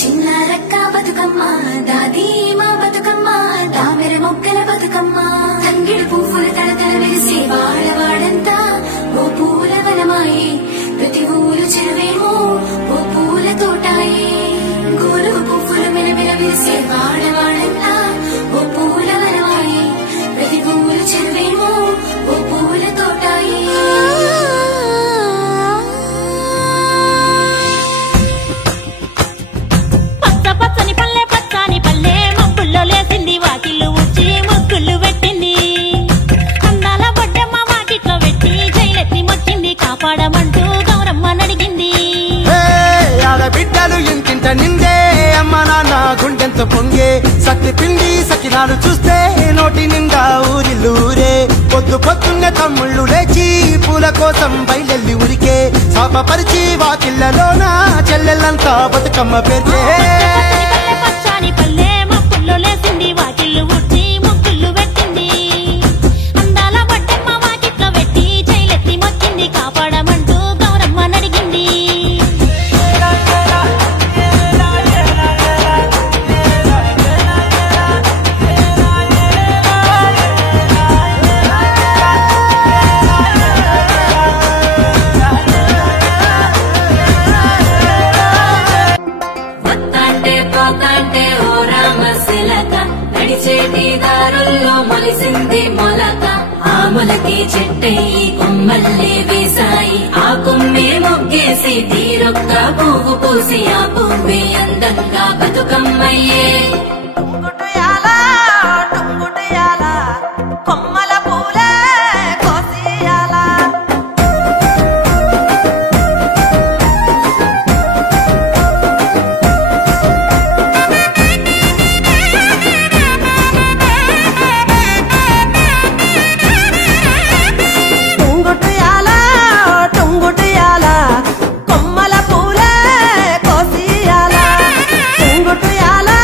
చిన్నారక్క బతుకమ్మ దాది మా బతుకమ్మ తామెర మొక్కల బతుకమ్మ తంగిడి పువ్వుల తడతల వెలిసి వాడవాడంతా ఓ పూల వనమాయే ప్రతి ఊరు చెరువేమో ఓ పూల తోటాయే గోరు పువ్వులు మెలమెల వెలిసి వాడవాడంతా ఓ పూల వనమాయే ప్రతి ఊరు చెరువేమో ఓ పూల తోటాయే కాపాడమంటూ గౌరమ్మ నడిగింది ఆడబిడ్డలు ఇంటింట నిండే అమ్మ నాన్న గుండెంత పొంగే సత్తి పిండి సకినాలు చూస్తే నోటి నిండా ఊరిల్లూరే పొద్దు పొద్దున్నే తమ్ముళ్ళు లేచి పూల కోసం బయలెల్లి ఉరికే శాపపరిచి వాకిళ్లలోన చెల్లెళ్ళంతా బతుకమ్మ పేర్చే పచ్చాని పల్లె మప్పుల్లో లేసింది వాకిళ్ళు ఊడ్చి ముగ్గుళ్ళు పెట్టింది అందాల బొడ్డమ్మ వాకిట్లో పెట్టి జైలెత్తి మొక్కింది కాపాడమంటూ గౌరమ్మ నడిగింది నడిచేటి దారుల్లో మొలిసింది మొలక ఆ మొలకి చెట్టయి కొమ్మల్లే వేసాయి ఆ కొమ్మే మొగ్గేసి తీరొక్క పువ్వు పూసి ఆ పువ్వే అందంగా బతుకమ్మయ్యే కొమ్మల పూలే కోసియాలా టుంగుటియాలా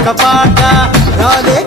ఒక్క పాట రాలే